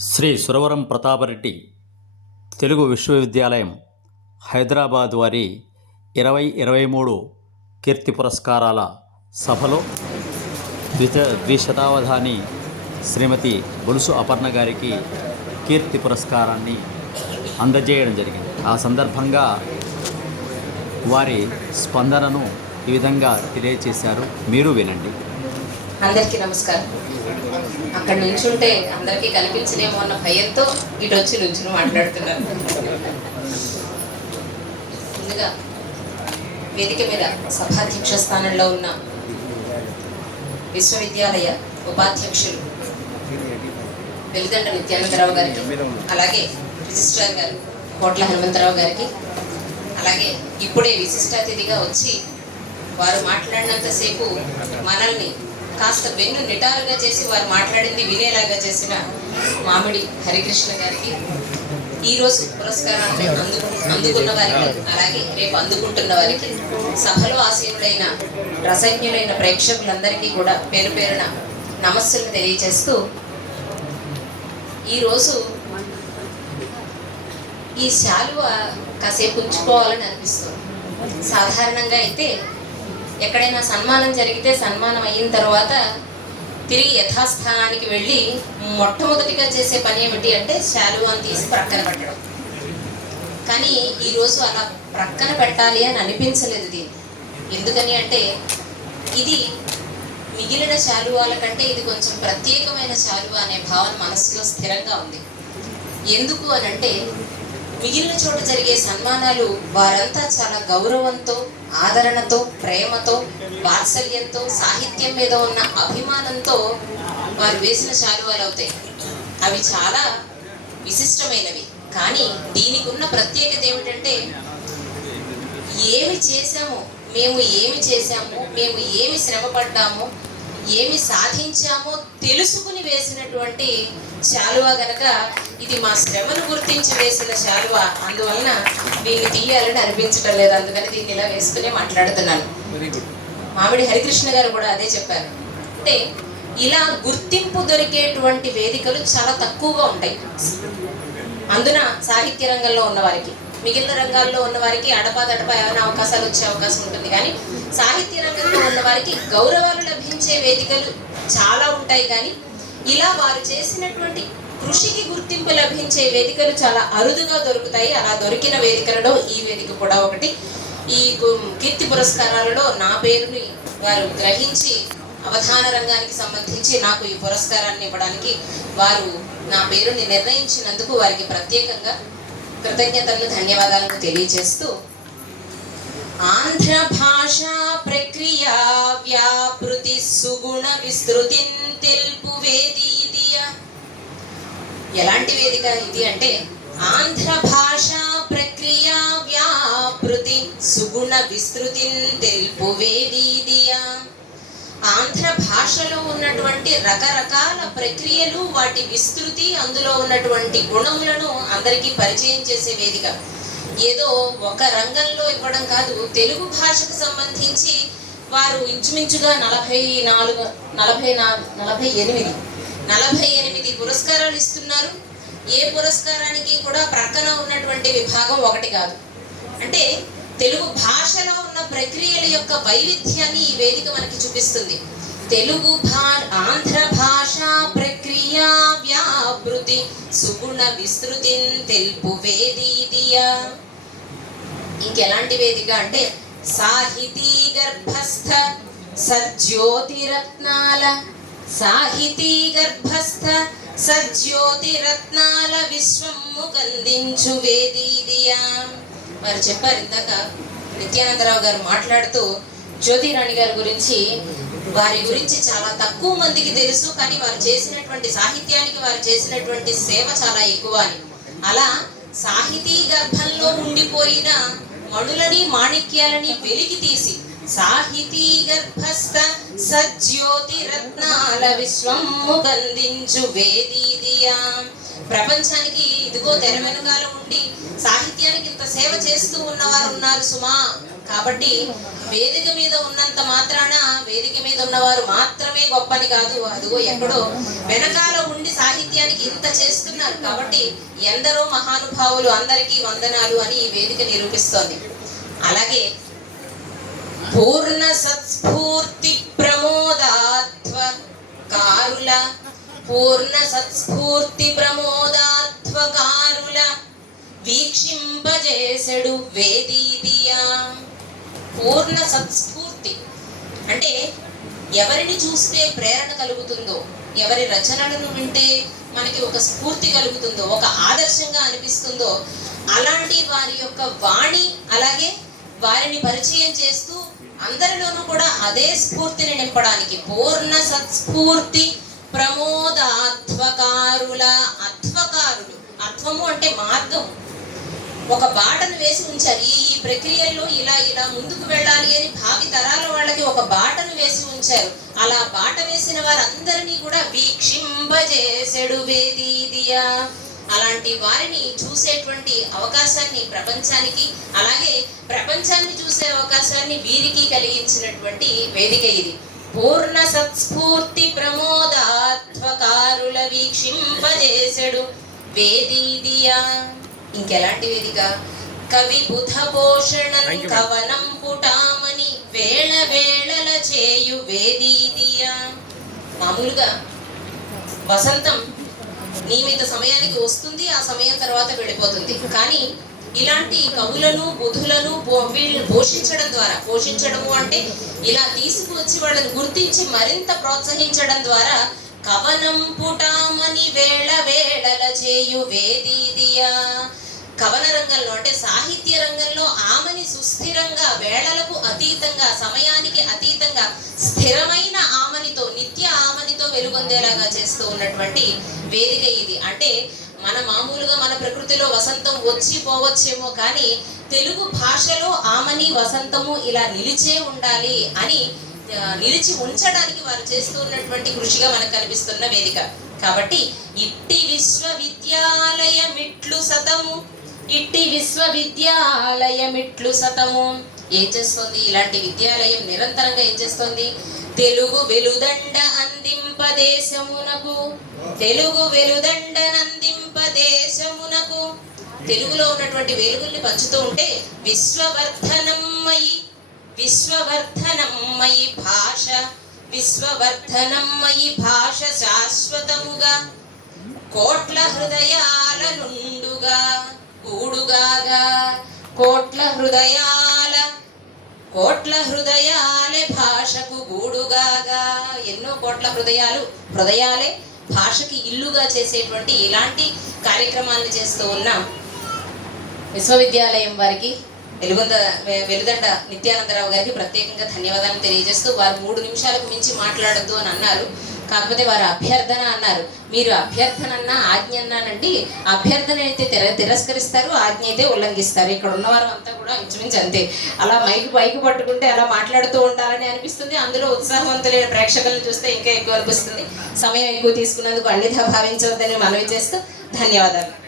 శ్రీ సురవరం ప్రతాపరెడ్డి తెలుగు విశ్వవిద్యాలయం హైదరాబాద్ వారి ఇరవై ఇరవై మూడు కీర్తి పురస్కారాల సభలో ద్విత ద్విశతావధాని శ్రీమతి బొలుసు అపర్ణ గారికి కీర్తి పురస్కారాన్ని అందజేయడం జరిగింది. ఆ సందర్భంగా వారి స్పందనను ఈ విధంగా తెలియచేశారు. మీరు వినండి. అందరికీ నమస్కారం. అక్కడ నుంచుంటే అందరికీ కనిపించలేమో అన్న భయంతో ఇటు వచ్చి నుంచుని మాట్లాడుతున్నాను ముందుగా వేదిక మీద సభాధ్యక్ష స్థానంలో ఉన్న విశ్వవిద్యాలయ ఉపాధ్యక్షులు వెలిదండ నిత్యానందరావు గారికి అలాగే రిజిస్ట్రార్ గారు కోట్ల హనుమంతరావు గారికి అలాగే ఇప్పుడే విశిష్ట అతిథిగా వచ్చి వారు మాట్లాడినంతసేపు మనల్ని కాస్త వెన్ను నిటారుగా చేసి వారు మాట్లాడింది వినేలాగా చేసిన మామిడి హరికృష్ణ గారికి. ఈ రోజు పురస్కారాన్ని అందు అందుకున్న వారికి అలాగే రేపు అందుకుంటున్న వారికి సభలో ఆసీనులైన రసజ్ఞులైన ప్రేక్షకులందరికీ కూడా పేరు పేరున నమస్సులు తెలియజేస్తూ ఈరోజు ఈ శాలువ కాసేపు ఉంచుకోవాలని అనిపిస్తుంది. సాధారణంగా అయితే ఎక్కడైనా సన్మానం జరిగితే సన్మానం అయిన తర్వాత తిరిగి యథాస్థానానికి వెళ్ళి మొట్టమొదటిగా చేసే పని ఏమిటి అంటే శాలువాన్ని తీసి ప్రక్కన పెట్టడం. కానీ ఈరోజు అలా ప్రక్కన పెట్టాలి అని అనిపించలేదు దీన్ని. ఎందుకని అంటే ఇది మిగిలిన శాలువాల కంటే ఇది కొంచెం ప్రత్యేకమైన శాలువా అనే భావన మనసులో స్థిరంగా ఉంది. ఎందుకు అని అంటే మిగిలిన చోట జరిగే సన్మానాలు వారంతా చాలా గౌరవంతో ఆదరణతో ప్రేమతో వాత్సల్యంతో సాహిత్యం మీద ఉన్న అభిమానంతో వారు వేసిన శాలువాలు అవుతాయి. అవి చాలా విశిష్టమైనవి. కానీ దీనికి ఉన్న ప్రత్యేకత ఏమిటంటే ఏమి చేశామో మేము ఏమి చేసాము మేము ఏమి శ్రమ పడ్డామో ఏమి సాధించామో తెలుసుకుని వేసినటువంటి శాలువా గనక ఇది మా శ్రమను గుర్తించి వేసిన శాలువా. అందువలన దీన్ని తీయాలని అనిపించటం లేదు. అందుకని దీన్ని ఇలా వేసుకునే మాట్లాడుతున్నాను. మామిడి హరికృష్ణ గారు కూడా అదే చెప్పారు. అంటే ఇలా గుర్తింపు దొరికేటువంటి వేదికలు చాలా తక్కువగా ఉంటాయి. అందున సాహిత్య రంగంలో ఉన్న వారికి మిగిలిన రంగాల్లో ఉన్న వారికి అడపాదడపా ఏమైనా అవకాశాలు వచ్చే అవకాశం ఉంటుంది. కానీ సాహిత్య రంగంలో ఉన్న వారికి గౌరవాలు లభించే వేదికలు చాలా ఉంటాయి కానీ ఇలా వారు చేసినటువంటి కృషికి గుర్తింపు లభించే వేదికలు చాలా అరుదుగా దొరుకుతాయి. అలా దొరికిన వేదికలలో ఈ వేదిక కూడా ఒకటి. ఈ కీర్తి పురస్కారాలలో నా పేరుని వారు గ్రహించి అవధాన రంగానికి సంబంధించి నాకు ఈ పురస్కారాన్ని ఇవ్వడానికి వారు నా పేరుని నిర్ణయించినందుకు వారికి ప్రత్యేకంగా కృతజ్ఞతలను ధన్యవాదాలను తెలియజేస్తూ ఆంధ్ర భాషా ప్రక్రియ వ్యాపృతి సుగుణ విస్తృతి తెలుపు వేదీదియ ఎలాంటి వేదిక ఇది అంటే ఆంధ్ర భాషా ప్రక్రియ వ్యాపృతి సుగుణ విస్తృతి తెలుపు వేదీదియ ఆంధ్ర భాషలో ఉన్నటువంటి రకరకాల ప్రక్రియలు వాటి విస్తృతి అందులో ఉన్నటువంటి గుణములను అందరికీ పరిచయం చేసే వేదిక. ఏదో ఒక రంగంలో ఇవ్వడం కాదు. తెలుగు భాషకు సంబంధించి వారు ఇంచుమించుగా నలభై నాలుగు నలభై నాలుగు నలభై ఎనిమిది నలభై ఎనిమిది పురస్కారాలు ఇస్తున్నారు. ఏ పురస్కారానికి కూడా ప్రక్కన ఉన్నటువంటి విభాగం ఒకటి కాదు. అంటే తెలుగు భాషలో ఉన్న ప్రక్రియల యొక్క వైవిధ్యాన్ని ఈ వేదిక మనకి చూపిస్తుంది. తెలుగు భా ఆంధ్ర భాష ప్రక్రియ వ్యాపృతి సుగుణ విస్తృతి తెలుపు వేదీదియ ఇంకెలాంటి వేదిక అంటే సాహితీ గర్భస్థ సజ్యోతిరత్నాల సాహితీ గర్భస్థ సజ్యోతిరత్నాల విశ్వము కందించు వేదీదియా. వారు చెప్పారు ఇందాక నిత్యానందరావు గారు మాట్లాడుతూ జ్యోతిరాణి గారి గురించి వారి గురించి చాలా తక్కువ మందికి తెలుసు కానీ వారు చేసినటువంటి సాహిత్యానికి వారు చేసినటువంటి సేవ చాలా ఎక్కువ అని. అలా సాహితీ గర్భంలో ఉండిపోయిన మణులని మాణిక్యాలని వెలికి తీసి సాహితీ గర్భస్థ సజ్యోతి రత్నాల విశ్వము గంధించు వేదీదియా ప్రపంచానికి ఇదిగో తెర వెనుకాల ఉండి సాహిత్యానికి ఇంత సేవ చేస్తూ ఉన్నవారు ఉన్నారు సుమా. కాబట్టి వేదిక మీద ఉన్నంత మాత్రాన వేదిక మీద ఉన్నవారు మాత్రమే గొప్పని కాదు. అదిగో ఎక్కడో వెనకాల ఉండి సాహిత్యానికి ఇంత చేస్తున్నారు. కాబట్టి ఎందరో మహానుభావులు అందరికీ వందనాలు అని ఈ వేదిక నిరూపిస్తోంది. అలాగే పూర్ణ సత్స్ఫూర్తి ప్రమోదాత్వ కారుల పూర్ణ సత్స్ఫూర్తి ప్రమోదాత్వ కారుల వీక్షింపజేసెడు వేదీదియా. పూర్ణ సత్స్ఫూర్తి అంటే ఎవరిని చూస్తే ప్రేరణ కలుగుతుందో ఎవరి రచనలను వింటే మనకి ఒక స్ఫూర్తి కలుగుతుందో ఒక ఆదర్శంగా అనిపిస్తుందో అలాంటి వారి యొక్క వాణి అలాగే వారిని పరిచయం చేస్తూ అందరిలోనూ కూడా అదే స్ఫూర్తిని నింపడానికి పూర్ణ సత్స్ఫూర్తి ప్రమోదాత్వకారుల అత్వకారులు. అత్వము అంటే మార్గం ఒక బాటను వేసి ఉంచారు. ఈ ఈ ప్రక్రియల్లో ఇలా ఇలా ముందుకు వెళ్ళాలి అని భావి తరాల వాళ్ళకి ఒక బాటను వేసి ఉంచారు. అలా బాట వేసిన వారందరినీ కూడా వీక్షింపజేసెడు వేదీదియా. అలాంటి వారిని చూసేటువంటి అవకాశాన్ని ప్రపంచానికి అలాగే ప్రపంచాన్ని చూసే అవకాశాన్ని వీరికి కలిగించినటువంటి వేదిక ఇది. పూర్ణ సత్స్ఫూర్తి ప్రమోదాత్వకారుల వీక్షింపజేసెడు వేదీదియా. ఇంకెలాంటి వేదిక? కవి బుధ పోషణం కవనం పుటామని వేళ వేళల చేయు వేదీదియా మామూలుగా వసంతం నియమిత సమయానికి వస్తుంది ఆ సమయం తర్వాత వెళ్ళిపోతుంది. కానీ ఇలాంటి కవులను బుధులను పోషించడం ద్వారా పోషించడము అంటే ఇలా తీసుకువచ్చి వాళ్ళని గుర్తించి మరింత ప్రోత్సహించడం ద్వారా కవనం పుటామని వేళ వేళల చేయు వేదీదియా కవన రంగంలో అంటే సాహిత్య రంగంలో ఆమెని సుస్థిరంగా వేళలకు అతీతంగా సమయానికి అతీతంగా స్థిరమైన ఆమనితో నిత్య ఆమనితో వెలుగొందేలాగా చేస్తూ ఉన్నటువంటి వేదిక ఇది. అంటే మన మామూలుగా మన ప్రకృతిలో వసంతం వచ్చి పోవచ్చేమో కానీ తెలుగు భాషలో ఆమని వసంతము ఇలా నిలిచే ఉండాలి అని నిలిచి ఉంచడానికి వారు చేస్తూ ఉన్నటువంటి కృషిగా మనకు కనిపిస్తున్న వేదిక. కాబట్టి ఇట్టి విశ్వవిద్యాలయమిట్లు సతము. ఇట్టి విశ్వవిద్యాలయమిట్లు సతము. ఏం చేస్తోంది? ఇలాంటి విద్యాలయం నిరంతరంగా ఏం చేస్తోంది? తెలుగు వెలుదండ అందింప దేశమునకు. తెలుగు వెలుదండ నందిప దేశమునకు. తెలుగులో ఉన్నటువంటి వెలుగుల్ని పంచుతూ ఉంటే విశ్వవర్ధనమ్మయి విశ్వవర్ధనమ్మయి భాష విశ్వవర్ధనమ్మయి భాష శాశ్వతముగా కోట్ల హృదయాల నుండుగా. గూడుగాగా కోట్ల హృదయాల కోట్ల హృదయాలే భాషకు గూడుగాగా ఎన్నో కోట్ల హృదయాలు హృదయాలే భాషకి ఇల్లుగా చేసేటువంటి ఇలాంటి కార్యక్రమాలను చేస్తూ ఉన్న. విశ్వవిద్యాలయం వారికి వెలుగొంద వెలుదండ నిత్యానందరావు గారికి ప్రత్యేకంగా ధన్యవాదాలు తెలియజేస్తూ వారు మూడు నిమిషాలకు మించి మాట్లాడొద్దు అని అన్నారు. కాకపోతే వారు అభ్యర్థన అన్నారు. మీరు అభ్యర్థన అన్నా ఆజ్ఞ అన్నానండి అభ్యర్థన అయితే తిర తిరస్కరిస్తారు ఆజ్ఞ అయితే ఉల్లంఘిస్తారు. ఇక్కడ ఉన్నవారు అంతా కూడా ఇంచుమించు అంతే. అలా మైక్ పైకి పట్టుకుంటే అలా మాట్లాడుతూ ఉండాలని అనిపిస్తుంది. అందులో ఉత్సాహవంతులైన ప్రేక్షకులను చూస్తే ఇంకా ఎక్కువ అనిపిస్తుంది. సమయం ఎక్కువ తీసుకున్నందుకు అన్నిధా భావించవద్దని మనవి చేస్తూ ధన్యవాదాలు.